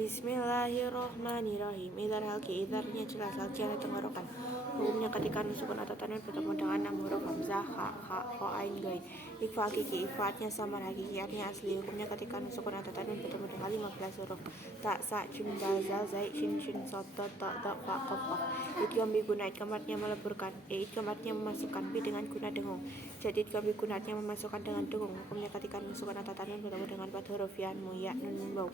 Bismillahirrohmanirrohim. Idhar halki, idharnya jelas, halkiannya tenggorokan. Hukumnya ketika sukun atau tanwin bertemu dengan 6 huruf hamzah, ha, ho, ain, gain. Ikhfa hakiki, ikhfaatnya samar, hakikiatnya asli. Hukumnya ketika sukun atau tanwin bertemu dengan 15 huruf ta, sa, jim, dal, zal, zai, shin, shin, sod, dot, ta, da, fa, kof, kof. Idgham biguna, idgham artinya meleburkan. Idgham artinya memasukkan, bi dengan guna dengung. Jadi idgham biguna artinya memasukkan dengan dengung. Hukumnya ketika sukun atau tanwin bertemu dengan 4 huruf ya, mu, ya, nun, mim, bau.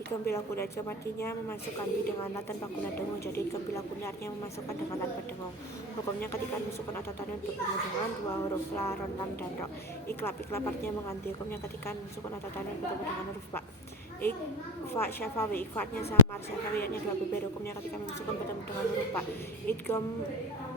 Idgham bilakuna, idgham artinya memasukkan bi dengan la tanpa guna dengung. Jadi idgham bilakuna artinya memasukkan dengan tanpa dengung. Hukumnya ketika sukun atau tanwin bertemu dengan 2 huruf la, ron, lam, dan ro. Iklab, iklab artinya mengganti. Hukumnya ketika sukun atau tanwin bertemu dengan huruf ba. Ikhfa syafawi, ikhfatnya samar, syafawiyatnya 2 beber. Hukumnya ketika sukun bertemu dengan huruf ba. Idgham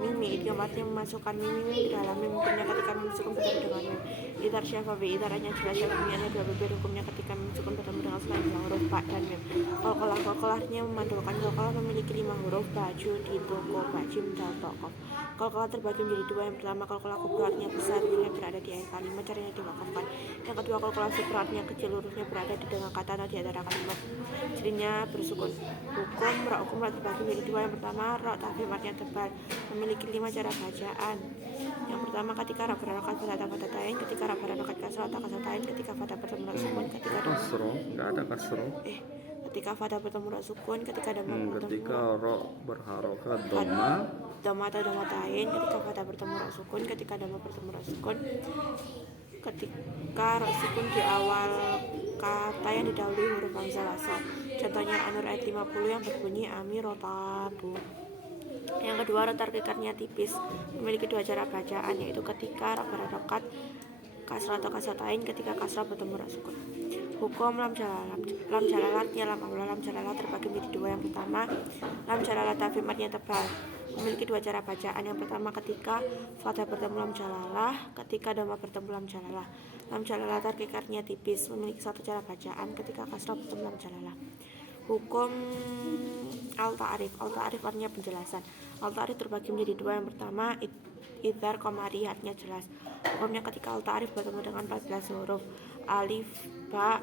mimi, idgham artinya memasukkan mimi ke dalam mim. Hukumnya ketika sukun bertemu dengan mim. Idhar syafawi, idharnya jelas, syafawiyatnya 2 beber. Hukumnya ketika sukun bertemu dengan selain huruf ba dan mim. Qalqalah artinya memandukan. Qalqalah memiliki 5 huruf baju, di, toko, bajim, dal, toko. Qalqalah terbagi menjadi 2. Yang pertama qalqalah kubra artinya besar, hurufnya berada di akhir kalimat, caranya diwakafkan. Yang kedua qalqalah sugra artinya kecil, hurufnya berada di tengah kata atau di antara kalimat, cirinya bersukun. Hukum ra terbagi menjadi 2. Yang pertama ra tafhim artinya tebal, memiliki 5 cara bacaan. Yang pertama ketika ra berharokat fathah atau fathatain, ketika ra berharokat kasroh atau kasrotain, ketika fathah bertemu sukun, ketika Kasroh, nggak ada kasroh. ketika fathah bertemu sukun, ketika dhamma bertemu Ketika ro berharokat dhamma atau dhammatain, ketika fathah bertemu sukun, ketika dhamma bertemu sukun, ketika ra sukun di awal kata yang didahului huruf hamzah wasal. Contohnya An-Nur ayat 50 yang berbunyi amirotabu. Yang kedua ra tarkikarnya tipis, memiliki 2 cara bacaan, yaitu ketika ra berharokat kasrah atau kasratain, ketika kasrah bertemu sukun. Hukum lam jalalah artinya lam awal. Lam jalalah terbagi menjadi 2. Yang pertama lam jalalah tafhim artinya tebal, memiliki 2 cara bacaan. Yang pertama ketika fathah bertemu lam jalalah, ketika dhamma bertemu lam jalalah. Lam jalalah tarkikarnya tipis, memiliki 1 cara bacaan, ketika kasrah bertemu lam jalalah. Hukum al-ta'rif artinya penjelasan. Al-ta'rif terbagi menjadi 2. Yang pertama idhar komari artinya jelas. Hukumnya ketika al-ta'rif bertemu dengan 14 huruf alif, ba,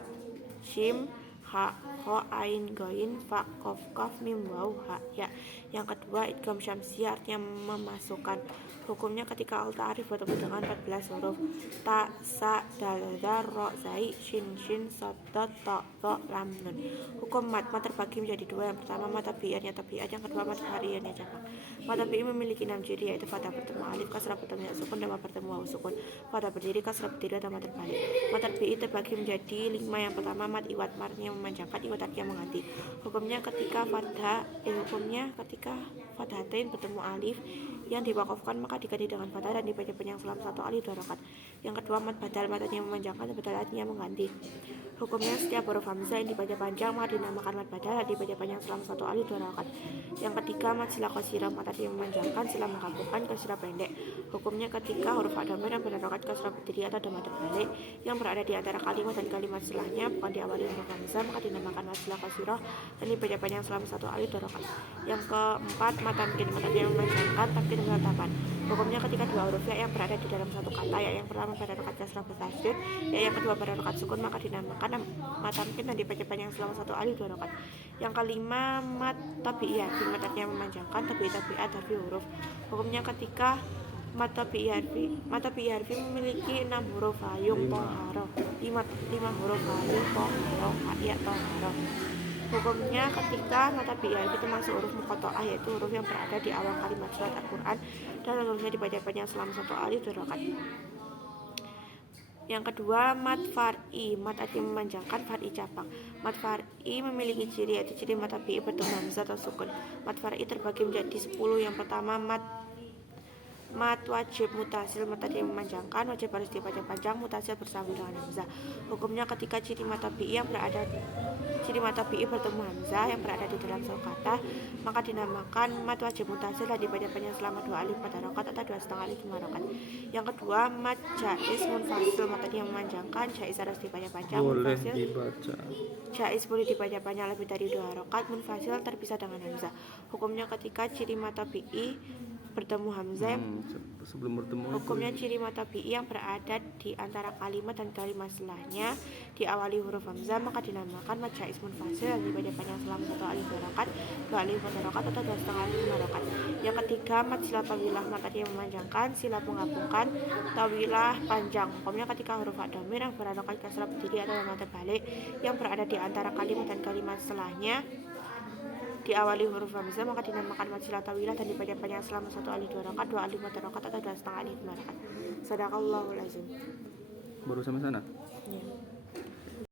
shim, ha, ho, ain, goin, fa, kof, kof, mim, waw, ha, ya. Yang kedua idgham syamsiyah artinya memasukkan. Hukumnya ketika al-ta'rif bertemu dengan 14 huruf ta, sa, dal, dar, ro, zai, shin, shin, sod, dot, to, to, lam, nun. Hukum mat terbagi menjadi 2. Yang pertama mat tabi'iyatnya tabi'at, yang kedua mat hariyatnya jamak. Mat tabi'i memiliki 6 ciri, yaitu fathah bertemu alif, kasrah bertemu sukun, dhamma bertemu waw sukun, fathah berdiri, kasrah berdiri, atau mat terbalik. Mat tabi'i terbagi menjadi 5. Yang pertama mat iwat, artinya memanjangkan, iwat artinya mengganti. Hukumnya ketika fathatain bertemu alif yang diwakafkan maka diganti dengan fathah dan dibaca panjang selama 1 alif 2 rakaat. Yang kedua mat badal, artinya memanjangkan, badal artinya mengganti. Hukumnya setiap huruf hamzah yang dibaca panjang maka dinamakan mat badal dan dibaca panjang selama 1 alif 2 rakaat. Yang ketiga mat sila qasirah, artinya memanjangkan, sila menggabungkan, qasirah pendek. Hukumnya ketika huruf dhamir yang berharokat kasrah berdiri atau dhamma terbalik yang berada di antara kalimat dan kalimat setelahnya bukan diawali huruf hamzah maka dinamakan mat sila qasirah dan dibaca panjang selama 1 alif 2 rakaat. Yang keempat mat tamkin, artinya memanjangkan, tamkin menetapkan. Hukumnya ketika 2 huruf ya yang berada di dalam satu kata, ya yang pertama berharokat kasrah bertasydid, ya yang kedua berharokat sukun maka dinamakan mat tamkin dan dibaca panjang selama 1 alif 2 rakaat. Yang kelima mat tabi'iyah, artinya memanjangkan, tabi'at harfi huruf. Hukumnya ketika mat tabi'i harfi memiliki 6 huruf hayung, toharo, 5 huruf hayung, toharo, ya, toharo. Hukumnya ketika mat tabi'i harfi itu masuk huruf muqatta'ah, yaitu huruf yang berada di awal kalimat surat Al-Quran dan hurufnya dibaca panjang selama 1 alif 2 rakaat. Yang kedua mat far'i, mat artinya memanjangkan, far'i capak. Mat far'i memiliki ciri, yaitu ciri mat tabi'i bertemu hamzah atau sukun. Mat far'i terbagi menjadi 10. Yang pertama mat wajib mutasil, mat artinya memanjangkan, wajib harus dibaca panjang, mutasil bersambung dengan hamzah. Hukumnya ketika ciri mat tabi'i bertemu hamzah yang berada di dalam satu kata maka dinamakan mat wajib mutasil dan dibaca panjang selama 2 alif 4 harokat atau 2,5 alif 5 harokat. Yang kedua mat jaiz munfasil, mat artinya memanjangkan, jaiz harus dibaca panjang, munfasil jaiz boleh dibaca panjang lebih dari 2 harokat, munfasil terpisah dengan hamzah. Hukumnya ketika ciri mat tabi'i bertemu hamzah. Sebelum bertemu Hukumnya ciri mata bi yang berada di antara kalimat dan kalimat setelahnya diawali huruf hamzah maka dinamakan mad jaiz munfasil yang dibaca panjang selama 1 alif 2 rakaat, 2 alif 1 rakaat atau 2,5 alif 5 rakaat. Yang ketiga mad sila tawilah, mad tadi yang memanjangkan, sila menggabungkan, tawilah panjang. Hukumnya ketika huruf ad-dhamir yang berharokat kasrah berdiri atau mad terbalik yang berada di antara kalimat dan kalimat setelahnya diawali huruf hamzah maka dinamakan mad sila tawilah dan dibaca panjang selama 1 alif 2 rakaat, 2 alif 1 rakaat atau 2,5 alif 5 rakaat. Sadaqallahul azim. baru sampai sana. Ya.